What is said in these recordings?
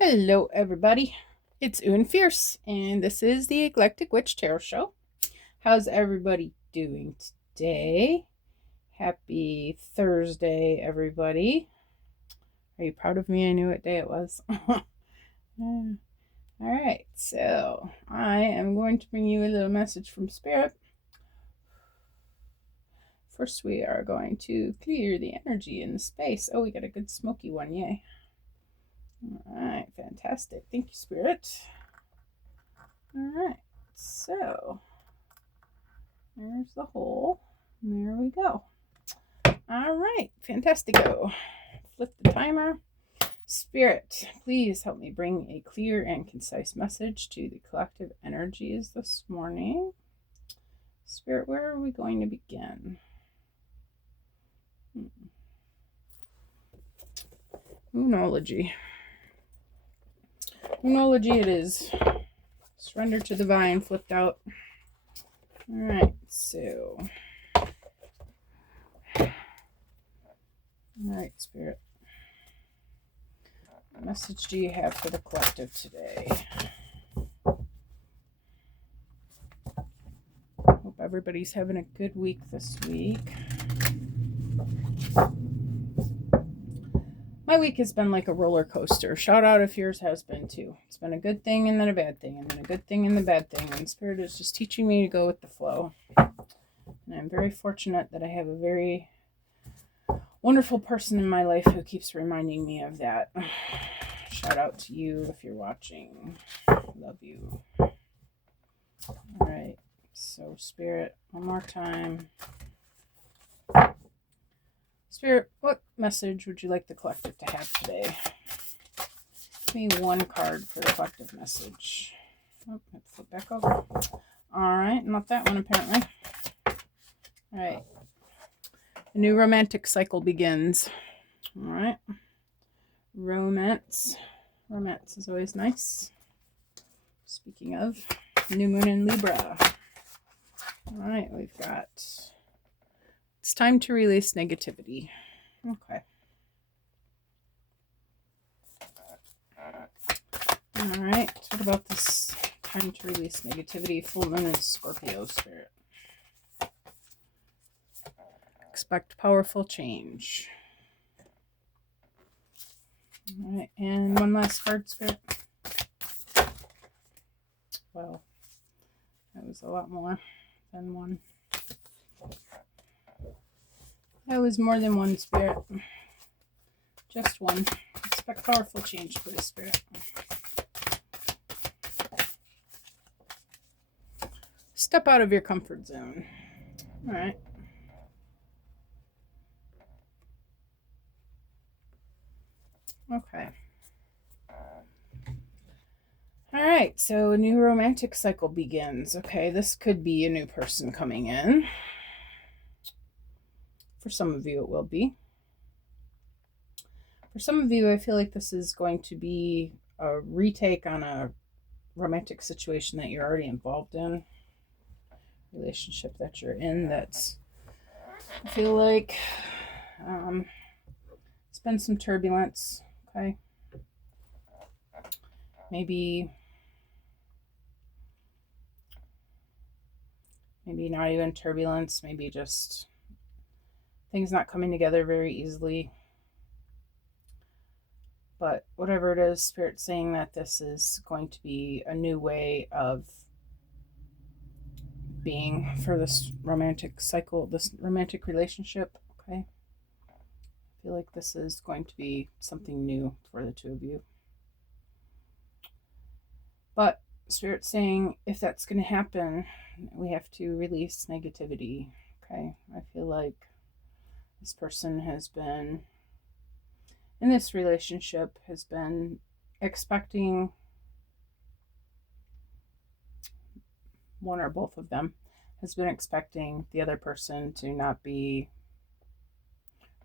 Hello, everybody. It's Oon Fierce, and this is the Eclectic Witch Tarot Show. How's everybody doing today? Happy Thursday, everybody. Are you proud of me? I knew what day it was. All right, so I am going to bring you a little message from Spirit. First, we are going to clear the energy in the space. Oh, we got a good smoky one, yay. All right, fantastic. Thank you, Spirit. All right, so there's the hole. And there we go. All right, fantastico. Flip the timer. Spirit, please help me bring a clear and concise message to the collective energies this morning. Spirit, where are we going to begin? Moonology. Moonology it is. Surrender to the vine, flipped out. All right, so. All right, Spirit. What message do you have for the collective today? Hope everybody's having a good week this week. My week has been like a roller coaster. Shout out if yours has been too. It's been a good thing and then a bad thing and then a good thing and the bad thing. And Spirit is just teaching me to go with the flow. And I'm very fortunate that I have a very wonderful person in my life who keeps reminding me of that. Shout out to you if you're watching. Love you. All right. So Spirit, one more time. Spirit, what message would you like the collective to have today? Give me one card for the collective message. Oh, let's flip back over. All right, not that one apparently. All right. A new romantic cycle begins. All right. Romance. Romance is always nice. Speaking of, new moon in Libra. All right, we've got, it's time to release negativity. Okay. All right, what about this time to release negativity? Full moon in Scorpio, Spirit. Expect powerful change. All right, and one last card, Spirit. Well, that was a lot more than one. That was more than one, Spirit. Just one. Expect powerful change, please, Spirit. Step out of your comfort zone. All right. Okay. All right, so a new romantic cycle begins. Okay, this could be a new person coming in. For some of you, it will be. For some of you, I feel like this is going to be a retake on a romantic situation that you're already involved in. Relationship that you're in that's, I feel like, it's been some turbulence, okay? Maybe not even turbulence, maybe just things not coming together very easily. But whatever it is, Spirit's saying that this is going to be a new way of being for this romantic cycle, this romantic relationship, okay? I feel like this is going to be something new for the two of you. But Spirit's saying if that's going to happen, we have to release negativity, okay? I feel like this person has been, in this relationship, has been expecting, one or both of them, has been expecting the other person to not be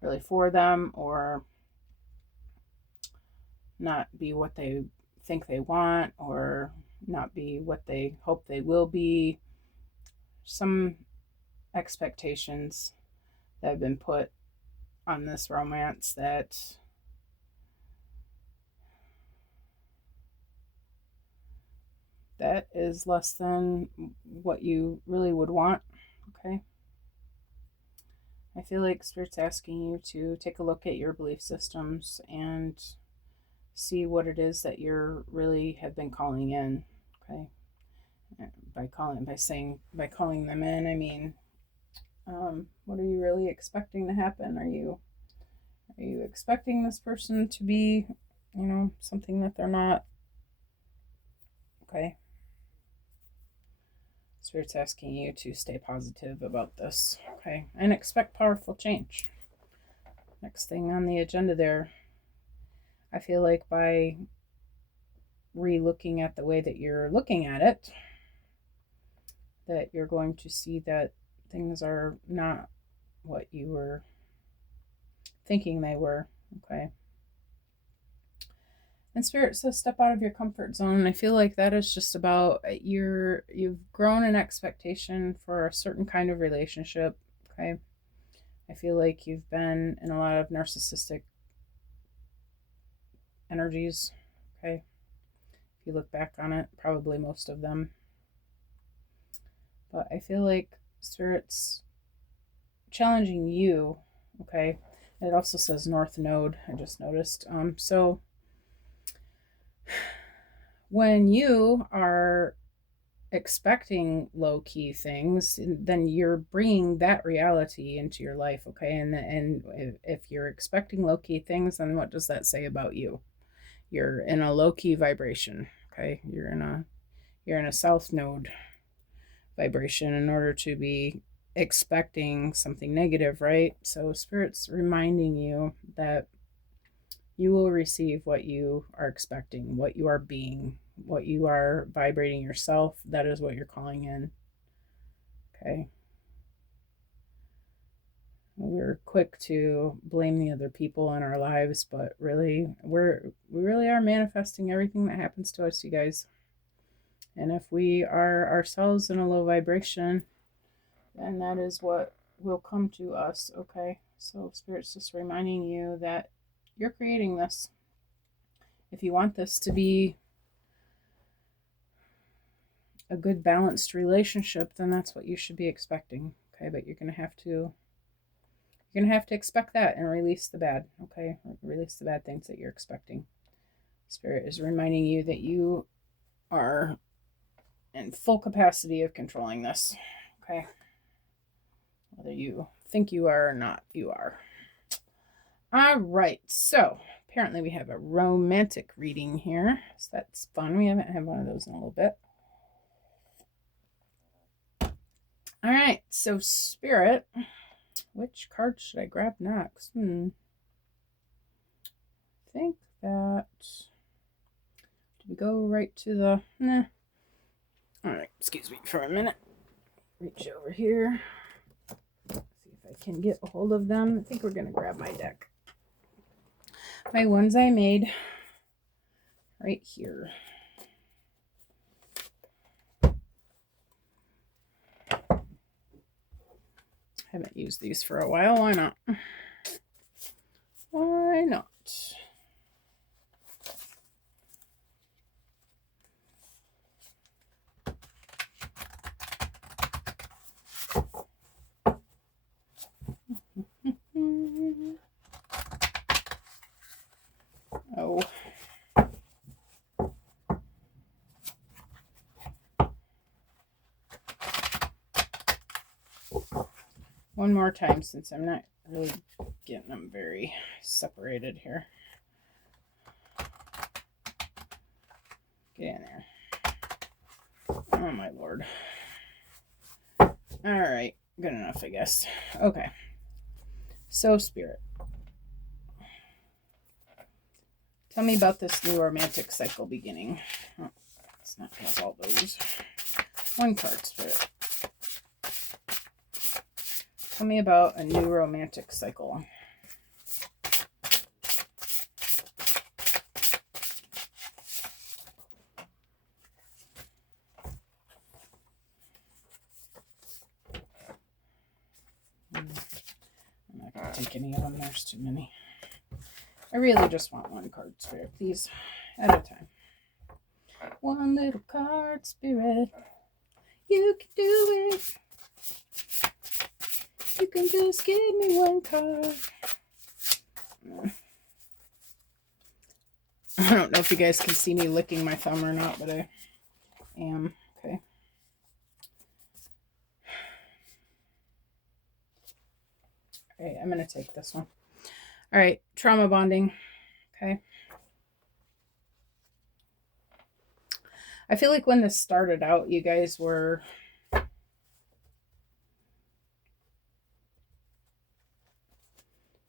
really for them or not be what they think they want or not be what they hope they will be. Some expectations that have been put on this romance that that is less than what you really would want. Okay. I feel like Spirit's asking you to take a look at your belief systems and see what it is that you're really have been calling in. Okay. By calling them in, I mean, what are you really expecting to happen? Are you expecting this person to be, something that they're not? Okay. Spirit's asking you to stay positive about this, okay? And expect powerful change. Next thing on the agenda there, I feel like by re-looking at the way that you're looking at it, that you're going to see that things are not what you were thinking they were, okay? And Spirit says step out of your comfort zone. I feel like that is just about you've grown an expectation for a certain kind of relationship, okay? I feel like you've been in a lot of narcissistic energies, okay? If you look back on it, probably most of them. But I feel like Spirit's challenging you, okay? It also says North Node, I just noticed. So when you are expecting low-key things, then you're bringing that reality into your life, okay? And if you're expecting low-key things, then what does that say about you? You're in a low-key vibration, okay? You're in a South Node vibration in order to be expecting something negative, right? So Spirit's reminding you that you will receive what you are expecting, what you are being, what you are vibrating yourself. That is what you're calling in. Okay. We're quick to blame the other people in our lives, but really, we really are manifesting everything that happens to us, you guys. And if we are ourselves in a low vibration, then that is what will come to us, okay? So Spirit's just reminding you that you're creating this. If you want this to be a good balanced relationship, then that's what you should be expecting, okay? But you're gonna have to expect that and release the bad, okay? Release the bad things that you're expecting. Spirit is reminding you that you are in full capacity of controlling this, okay? Whether you think you are or not, you are. All right, so apparently we have a romantic reading here, so that's fun. We haven't had one of those in a little bit. All right, so Spirit, which card should I grab next? I think that, did we go right to the, nah. All right, excuse me for a minute. Reach over here. See if I can get a hold of them. I think we're going to grab my deck. My ones I made right here. Haven't used these for a while. Why not? Why not? Oh. One more time, since I'm not really getting them very separated here. Get in there. Oh my lord. All right, good enough, I guess. Okay. So Spirit, tell me about this new romantic cycle beginning. Oh, let's not have all those. One card, Spirit. Tell me about a new romantic cycle. I'm not going to take any of them. There's too many. I really just want one card, Spirit, please, at a time. One little card, Spirit. You can do it. You can just give me one card. I don't know if you guys can see me licking my thumb or not, but I am. Okay. All right, I'm going to take this one. All right, trauma bonding. Okay. I feel like when this started out, you guys were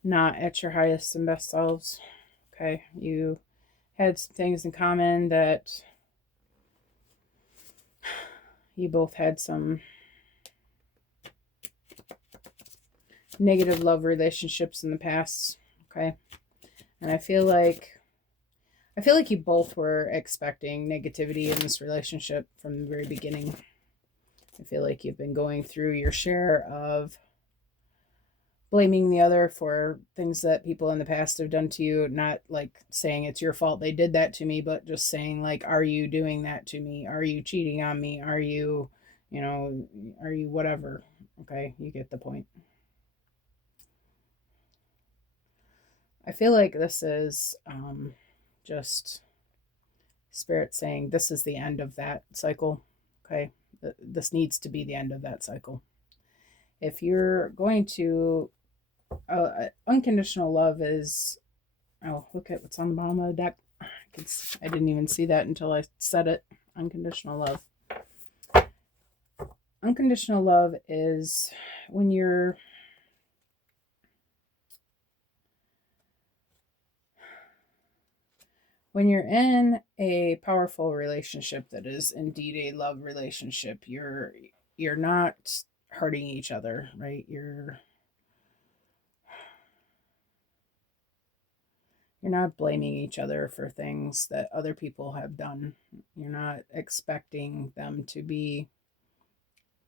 not at your highest and best selves. Okay. You had some things in common, that you both had some negative love relationships in the past. Okay. And I feel like you both were expecting negativity in this relationship from the very beginning. I feel like you've been going through your share of blaming the other for things that people in the past have done to you, not like saying it's your fault they did that to me, but just saying like, are you doing that to me? Are you cheating on me? Are you, are you whatever? Okay, you get the point. I feel like this is just Spirit saying this is the end of that cycle. Okay, this needs to be the end of that cycle. If you're going to unconditional love is, oh, look at what's on the bottom of the deck. I didn't even see that until I said it. Unconditional love. Unconditional love is when you're in a powerful relationship that is indeed a love relationship. You're not hurting each other, right? You're not blaming each other for things that other people have done. You're not expecting them to be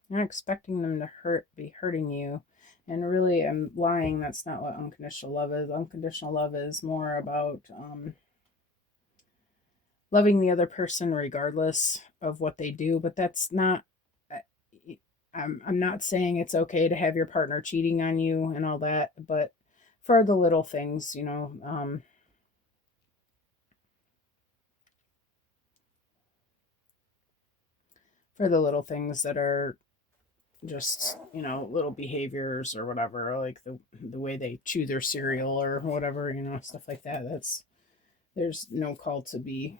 You're not expecting them to be hurting you. And really, I'm lying. That's not what unconditional love is. Unconditional love is more about loving the other person regardless of what they do. But that's not. I'm not saying it's okay to have your partner cheating on you and all that, but for the little things, for the little things that are just little behaviors or whatever, like the way they chew their cereal or whatever, stuff like that. There's no call to be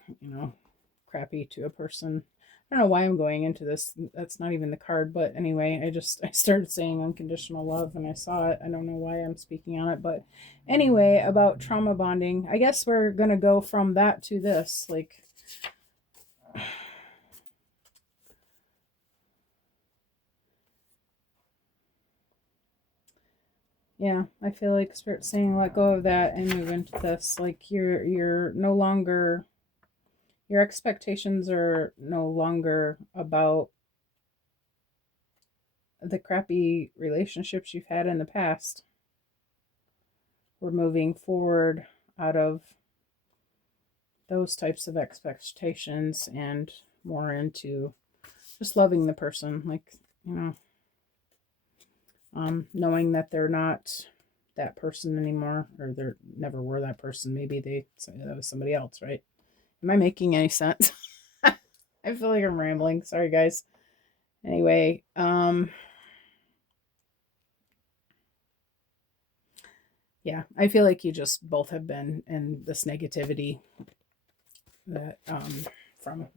crappy to a person. I don't know why I'm going into this. That's not even the card, but anyway, I started saying unconditional love and I saw it. I don't know why I'm speaking on it, but anyway, about trauma bonding, I guess we're gonna go from that to this, like yeah, I feel like Spirit saying let go of that and move into this. Like you're no longer, your expectations are no longer about the crappy relationships you've had in the past. We're moving forward out of those types of expectations and more into just loving the person, like, knowing that they're not that person anymore, or they never were that person. Maybe that was somebody else, right? Am I making any sense? I feel like I'm rambling. Sorry, guys. Anyway, yeah, I feel like you just both have been in this negativity that from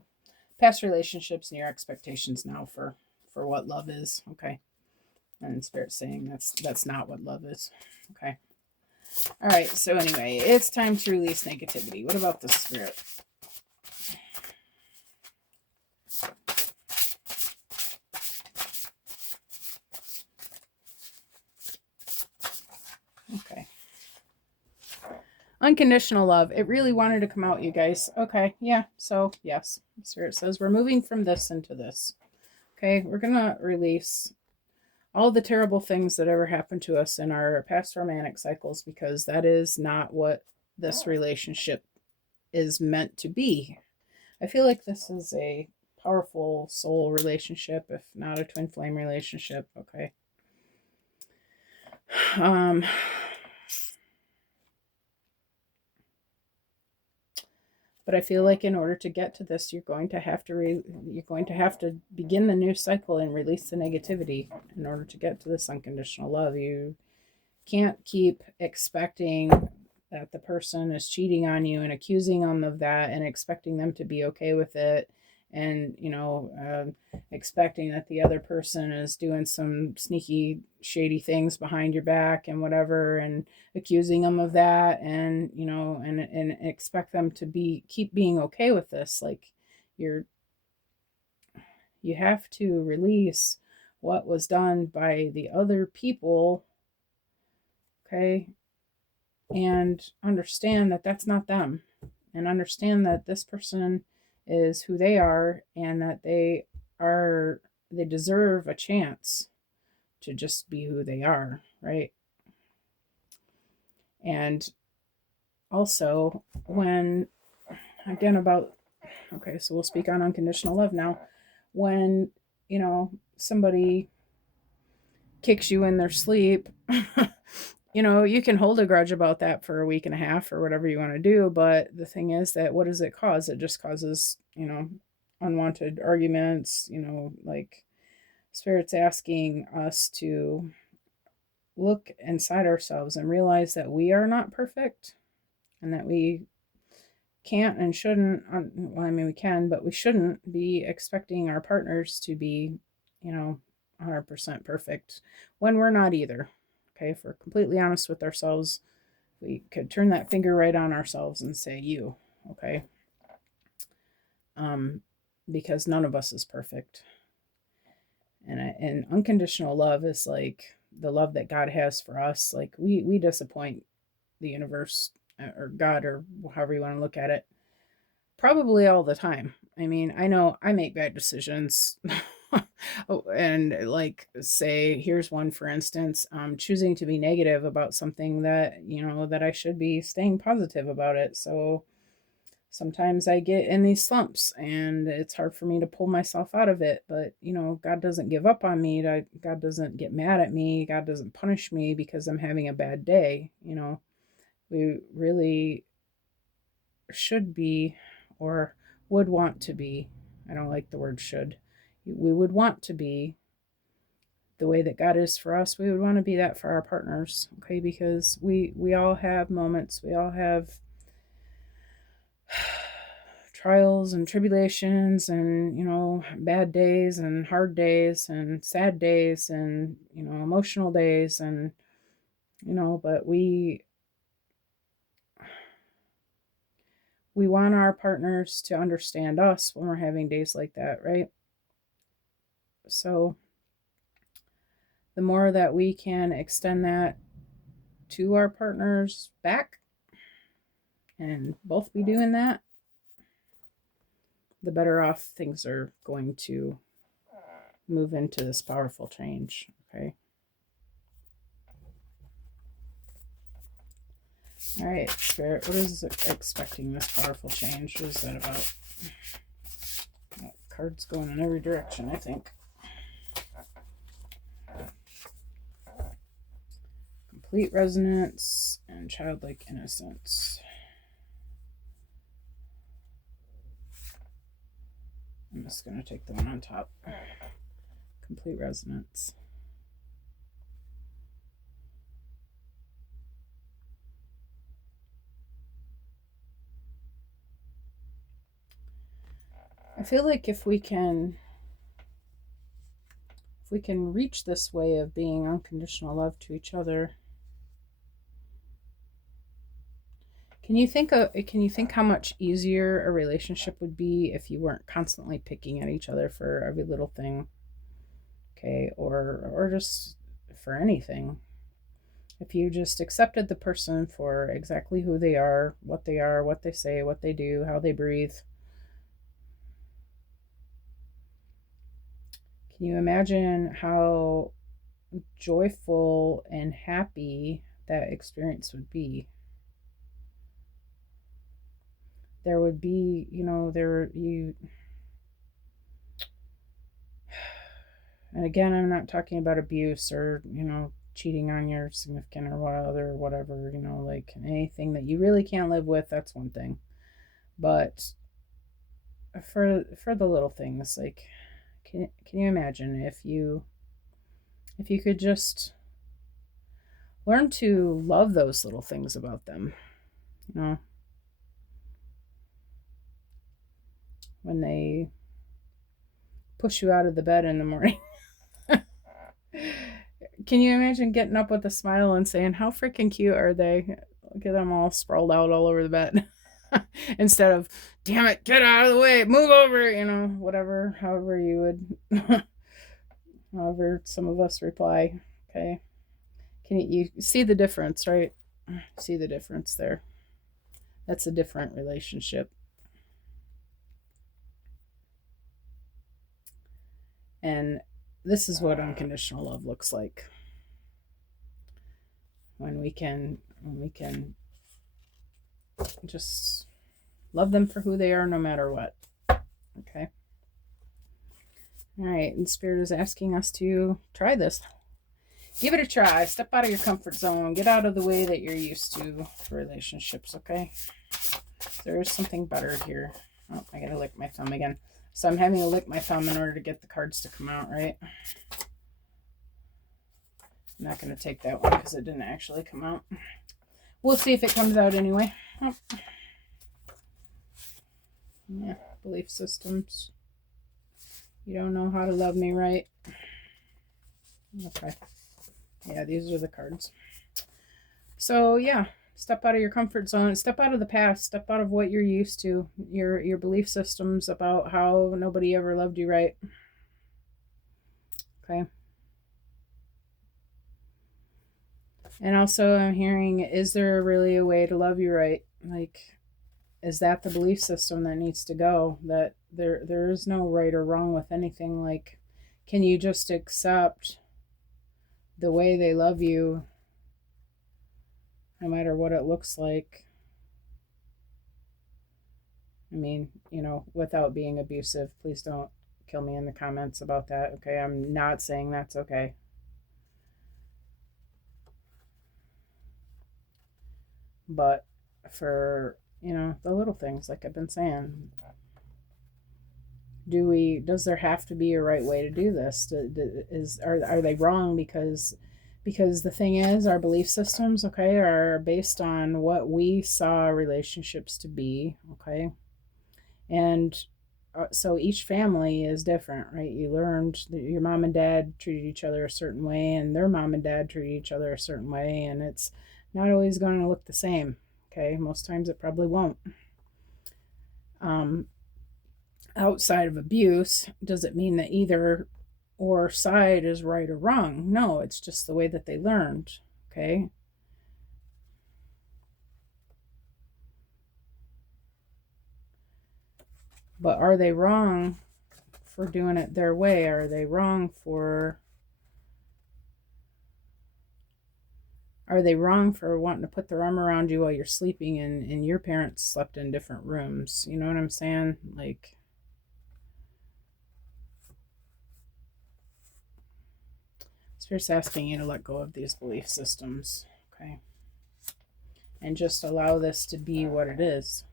past relationships and your expectations now for what love is. Okay, and Spirit's saying that's not what love is. Okay. All right. So anyway, it's time to release negativity. What about the Spirit? Okay. Unconditional love. It really wanted to come out, you guys. Okay. Yeah. So yes, Spirit says we're moving from this into this. Okay. We're gonna release all the terrible things that ever happened to us in our past romantic cycles, because that is not what this relationship is meant to be. I feel like this is a powerful soul relationship, if not a twin flame relationship. Okay. But I feel like in order to get to this, you're going to have to you're going to have to begin the new cycle and release the negativity in order to get to this unconditional love. You can't keep expecting that the person is cheating on you and accusing them of that and expecting them to be okay with it, and expecting that the other person is doing some sneaky shady things behind your back and whatever, and accusing them of that, and and expect them to keep being okay with this. Like, you're you have to release what was done by the other people, okay, and understand that that's not them, and understand that this person is who they are, and that they deserve a chance to just be who they are, right? And also, when again about okay, so we'll speak on unconditional love now. When somebody kicks you in their sleep, you can hold a grudge about that for a week and a half or whatever you want to do. But the thing is that what does it cause? It just causes, unwanted arguments, like Spirit's asking us to look inside ourselves and realize that we are not perfect, and that we can't and shouldn't, well, I mean, we can, but we shouldn't be expecting our partners to be, 100% perfect when we're not either. Okay, if we're completely honest with ourselves, we could turn that finger right on ourselves and say, you, okay? Because none of us is perfect. And unconditional love is like the love that God has for us. Like, we disappoint the universe or God, or however you want to look at it, probably all the time. I mean, I know I make bad decisions. And like, say, here's one for instance, choosing to be negative about something that that I should be staying positive about it. So sometimes I get in these slumps and it's hard for me to pull myself out of it. But God doesn't give up on me. God doesn't get mad at me. God doesn't punish me because I'm having a bad day. We really should be, or would want to be, I don't like the word should, we would want to be the way that God is for us. We would want to be that for our partners, okay? Because we all have moments, we all have trials and tribulations, and bad days and hard days and sad days and emotional days, and but we want our partners to understand us when we're having days like that, right? So the more that we can extend that to our partners back and both be doing that, the better off things are going to move into this powerful change, okay? All right, Spirit, what is expecting this powerful change? What is that about? That card's going in every direction, I think. Complete resonance and childlike innocence. I'm just going to take the one on top. Complete resonance. I feel like if we can reach this way of being unconditional love to each other, can you think how much easier a relationship would be if you weren't constantly picking at each other for every little thing, okay, or just for anything? If you just accepted the person for exactly who they are, what they say, what they do, how they breathe. Can you imagine how joyful and happy that experience would be? there would be, and again, I'm not talking about abuse or, cheating on your significant or whatever, like anything that you really can't live with, that's one thing. But for the little things, like, can you imagine if you could just learn to love those little things about them, you know, when they push you out of the bed in the morning. Can you imagine getting up with a smile and saying, how freaking cute are they? Look at them all sprawled out all over the bed. Instead of, damn it, get out of the way, move over, whatever, however you would, however some of us reply. Okay. Can you see the difference, right? See the difference there. That's a different relationship. And this is what unconditional love looks like. When we can just love them for who they are no matter what. Okay. All right, and Spirit is asking us to try this. Give it a try. Step out of your comfort zone. Get out of the way that you're used to for relationships, okay? There is something better here. Oh, I gotta lick my thumb again. So I'm having to lick my thumb in order to get the cards to come out, right? I'm not going to take that one because it didn't actually come out. We'll see if it comes out anyway. Oh. Yeah, belief systems. You don't know how to love me, right? Okay. Yeah, these are the cards. So, yeah, step out of your comfort zone. Step out of the past. Step out of what you're used to. Your belief systems about how nobody ever loved you right. Okay. And also I'm hearing, is there really a way to love you right? Like, is that the belief system that needs to go? That there is no right or wrong with anything. Like, can you just accept the way they love you no matter what it looks like? I mean, without being abusive. Please don't kill me in the comments about that. Okay, I'm not saying that's okay. But for, the little things, like I've been saying, does there have to be a right way to do this? Are they wrong because the thing is, our belief systems, okay, are based on what we saw relationships to be, okay? And so each family is different, right? You learned that your mom and dad treated each other a certain way, and their mom and dad treated each other a certain way, and it's not always going to look the same, okay? Most times it probably won't. Outside of abuse, does it mean that either or side is right or wrong? No, it's just the way that they learned, okay? But are they wrong for doing it their way? Are they wrong for wanting to put their arm around you while you're sleeping and your parents slept in different rooms? You know what I'm saying? Like, Spirit's asking you to let go of these belief systems, okay? And just allow this to be what it is.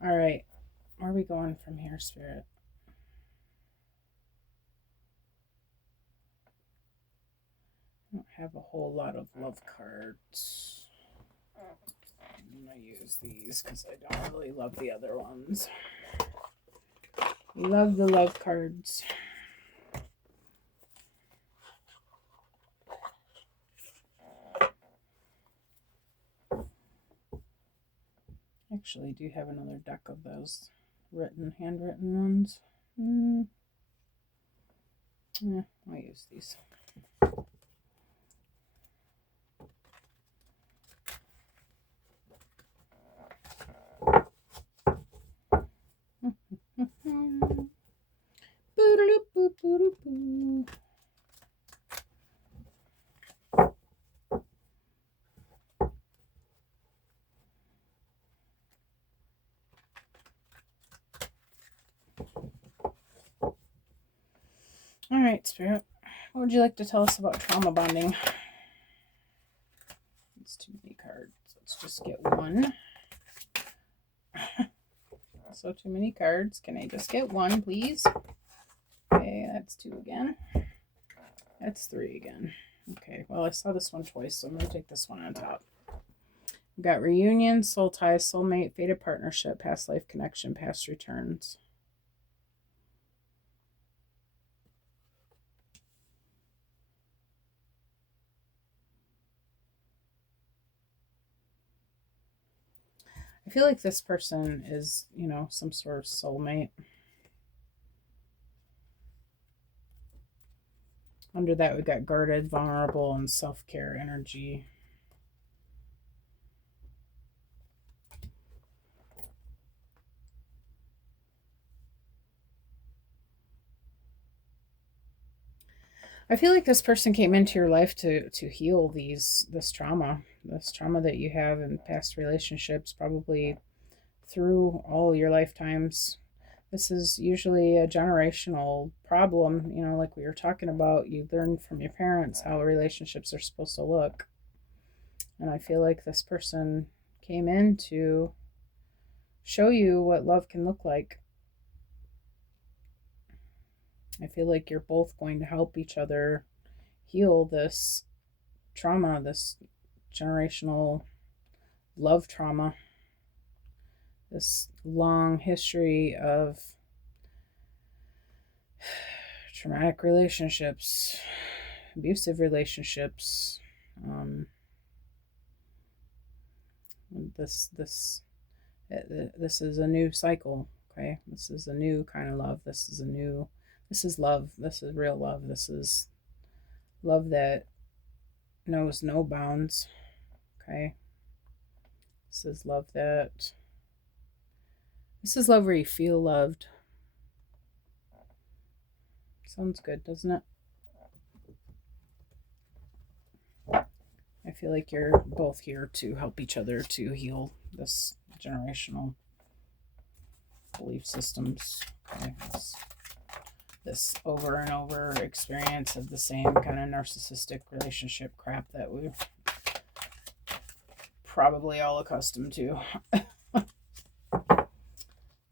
All right, where are we going from here, Spirit? I don't have a whole lot of love cards. I'm going to use these because I don't really love the other ones. We love the love cards. Actually, I do have another deck of those handwritten ones. Yeah, I'll use these. Spirit? What would you like to tell us about trauma bonding? It's too many cards. Let's just get one. So too many cards. Can I just get one, please? Okay, that's 2 again. That's 3 again. Okay, well, I saw this one twice, so I'm going to take this one on top. We've got reunion, soul ties, soulmate, fated partnership, past life connection, past returns. I feel like this person is, you know, some sort of soulmate. Under that, we got guarded, vulnerable, and self-care energy. I feel like this person came into your life to heal this trauma that you have in past relationships, probably through all your lifetimes. This is usually a generational problem, you know, like we were talking about. You learned from your parents how relationships are supposed to look. And I feel like this person came in to show you what love can look like. I feel like you're both going to help each other heal this trauma, this generational love trauma, this long history of traumatic relationships, abusive relationships. This is a new cycle. Okay, this is a new kind of love. This is love. This is real love. This is love that knows no bounds. Okay, this is love where you feel loved. Sounds good, doesn't it? I feel like you're both here to help each other to heal this generational belief systems. Okay, this over and over experience of the same kind of narcissistic relationship crap that we're probably all accustomed to.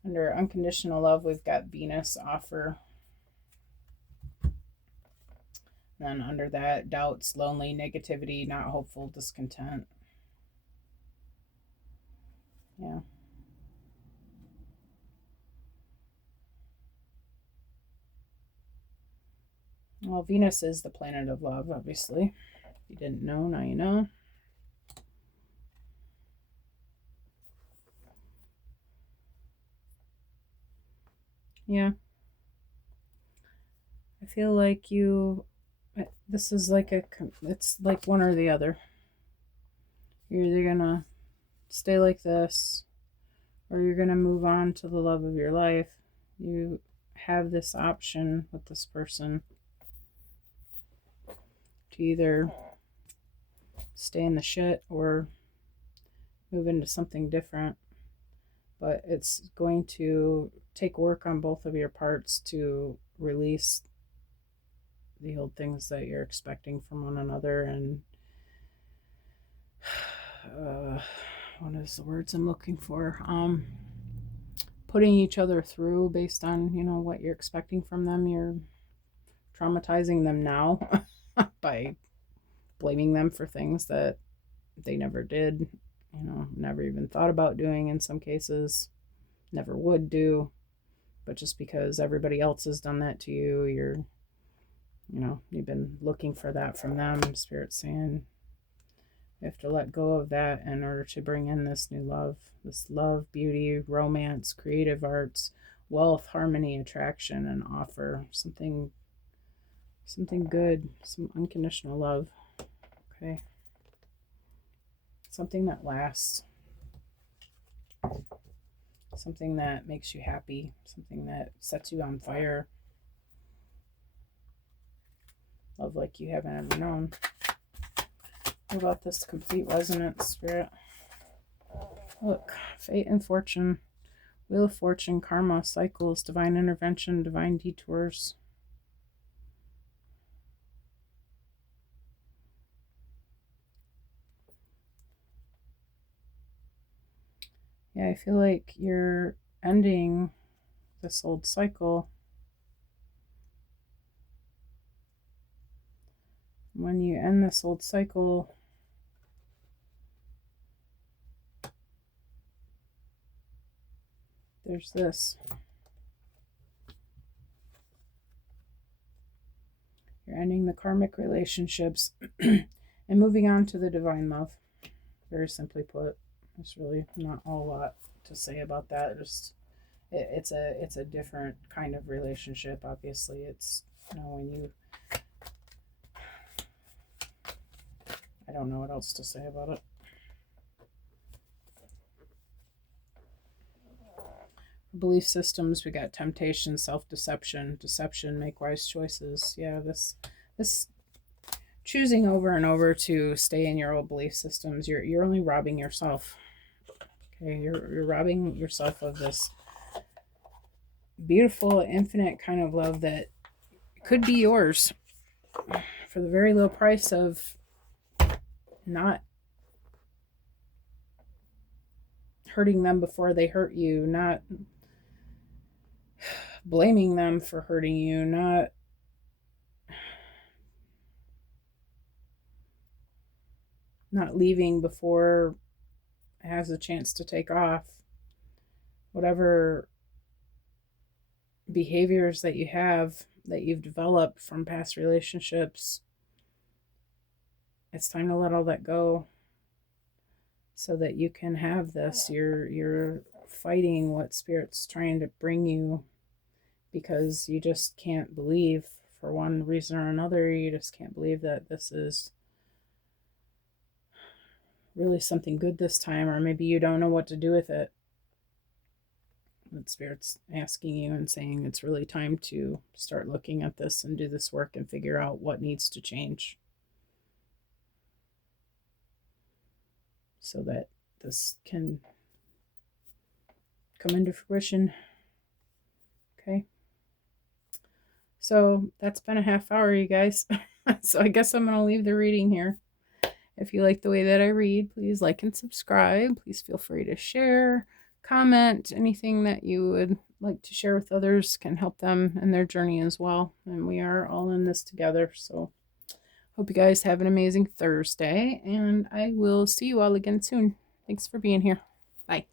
Under unconditional love, we've got Venus offer. Then under that, doubts, lonely, negativity, not hopeful, discontent. Yeah. Well, Venus is the planet of love, obviously. If you didn't know, now you know. Yeah. I feel like this is like it's like one or the other. You're either gonna stay like this, or you're gonna move on to the love of your life. You have this option with this person to either stay in the shit or move into something different. But it's going to take work on both of your parts to release the old things that you're expecting from one another, and what is the words I'm looking for? Putting each other through based on, you know, what you're expecting from them. You're traumatizing them now by blaming them for things that they never did, you know, never even thought about doing in some cases, never would do. But just because everybody else has done that to you, you've been looking for that from them. Spirit's saying you have to let go of that in order to bring in this new love, beauty, romance, creative arts, wealth, harmony, attraction, and offer something good, some unconditional love. Okay. Something that lasts. Something that makes you happy. Something that sets you on fire. Love like you haven't ever known. What about this complete resonance, Spirit? Look, fate and fortune, wheel of fortune, karma, cycles, divine intervention, divine detours. Yeah, I feel like you're ending this old cycle. When you end this old cycle, there's this. You're ending the karmic relationships and moving on to the divine love. Very simply put. There's really not a whole lot to say about that. Just it's a different kind of relationship. Obviously, it's, you know, when you, I don't know what else to say about it. Belief systems, we got temptation, self-deception, deception, make wise choices. Yeah, this choosing over and over to stay in your old belief systems, you're only robbing yourself. Okay, you're robbing yourself of this beautiful, infinite kind of love that could be yours for the very low price of not hurting them before they hurt you, not blaming them for hurting you, not leaving before it has a chance to take off. Whatever behaviors that you have, that you've developed from past relationships, it's time to let all that go so that you can have this. You're fighting what Spirit's trying to bring you because you just can't believe, for one reason or another, you just can't believe that this is really something good this time, or maybe you don't know what to do with it. But Spirit's asking you and saying it's really time to start looking at this and do this work and figure out what needs to change so that this can come into fruition. Okay. So that's been a half hour, you guys. So I guess I'm going to leave the reading here. If you like the way that I read, please like and subscribe. Please feel free to share, comment. Anything that you would like to share with others can help them in their journey as well. And we are all in this together. So hope you guys have an amazing Thursday, and I will see you all again soon. Thanks for being here. Bye.